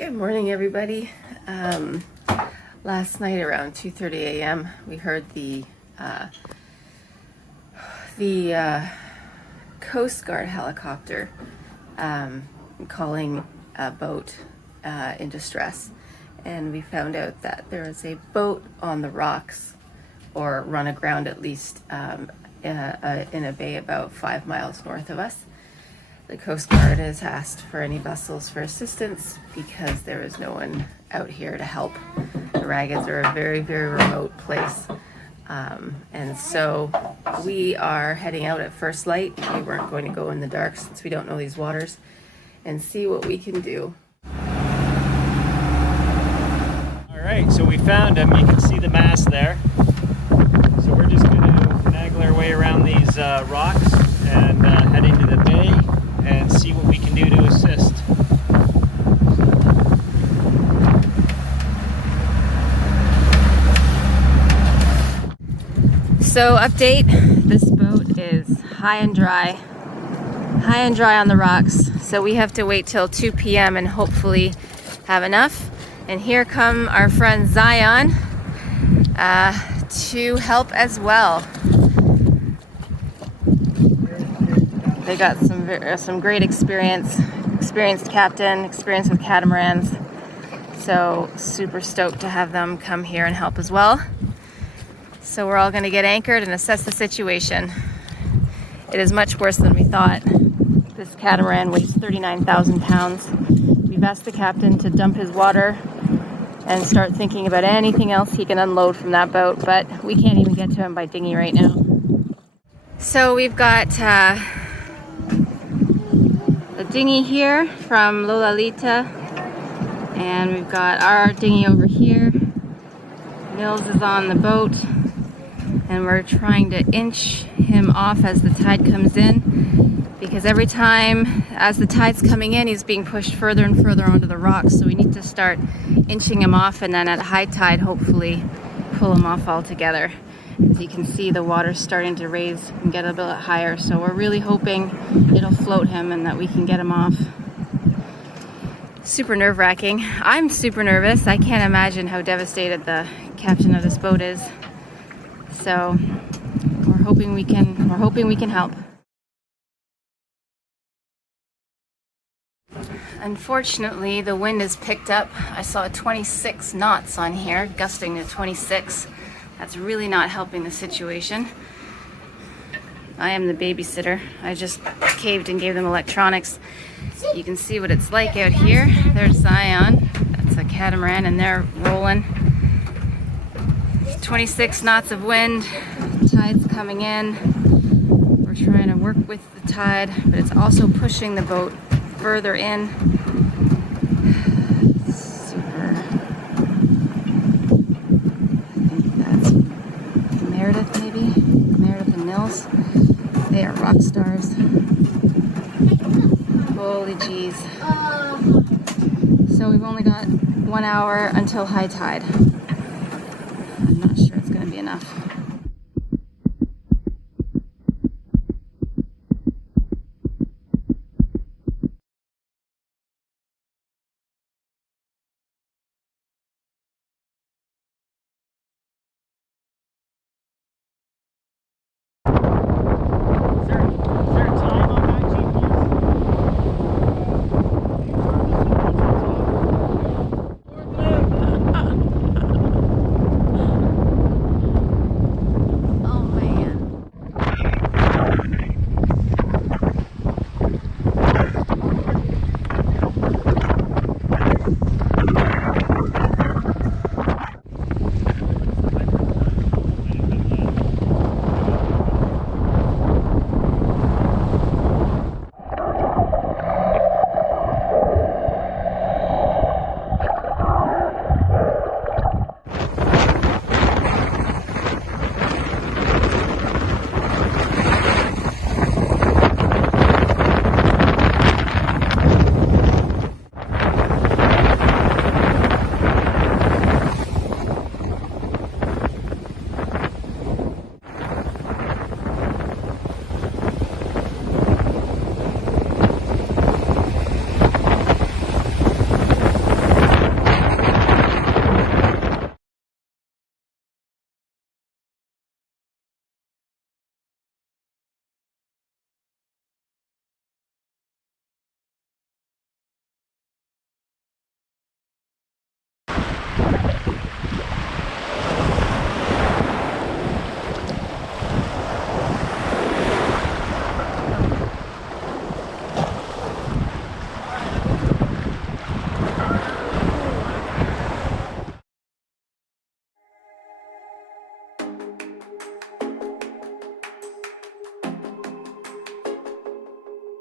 Good morning, everybody. Last night around 2:30 a.m. we heard the Coast Guard helicopter calling a boat in distress, and we found out that there is a boat on the rocks, or run aground at least, in a bay about 5 miles north of us. The Coast Guard has asked for any vessels for assistance because there is no one out here to help. The Raggeds are a very, very remote place. And so we are heading out at first light. We weren't going to go in the dark since we don't know these waters, and see what we can do. All right, so we found him. You can see the mast there. So we're just going to finagle our way around these rocks and head into the bay and see what we can do to assist. So update, this boat is high and dry on the rocks. So we have to wait till 2 p.m. and hopefully have enough. And here come our friend Zion to help as well. They got some great experienced captain, experience with catamarans. So super stoked to have them come here and help as well. So we're all going to get anchored and assess the situation. It is much worse than we thought. This catamaran weighs 39,000 pounds. We've asked the captain to dump his water and start thinking about anything else he can unload from that boat, but we can't even get to him by dinghy right now. So we've got a dinghy here from Lolalita, and we've got our dinghy over here. Mills is on the boat, and we're trying to inch him off as the tide comes in, because every time as the tide's coming in, he's being pushed further and further onto the rocks. So we need to start inching him off, and then at high tide hopefully pull him off altogether. As you can see, the water's starting to raise and get a bit higher, so we're really hoping it'll float him and that we can get him off. Super nerve-wracking. I'm super nervous. I can't imagine how devastated the captain of this boat is. So we're hoping we can help. Unfortunately, the wind has picked up. I saw 26 knots on here, gusting to 26. That's really not helping the situation. I am the babysitter. I just caved and gave them electronics. You can see what it's like out here. There's Zion. That's a catamaran, and they're rolling. 26 knots of wind. Tide's coming in. We're trying to work with the tide, but it's also pushing the boat further in. Meredith and Mills. They are rock stars. Holy jeez. So we've only got 1 hour until high tide. I'm not sure it's going to be enough.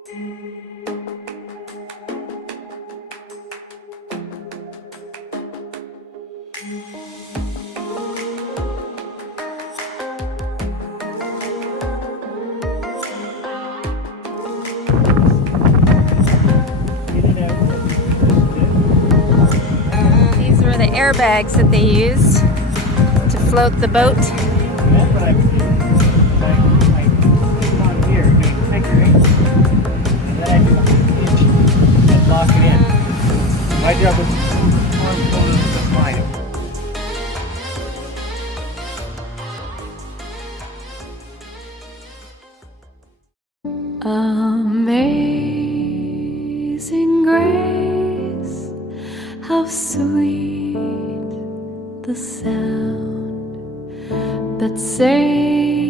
These were the airbags that they used to float the boat. That's what I'm doing. I put on here, doing figuring, and then I do and lock it in. My job was to find it. Amazing grace, how sweet the sound that saved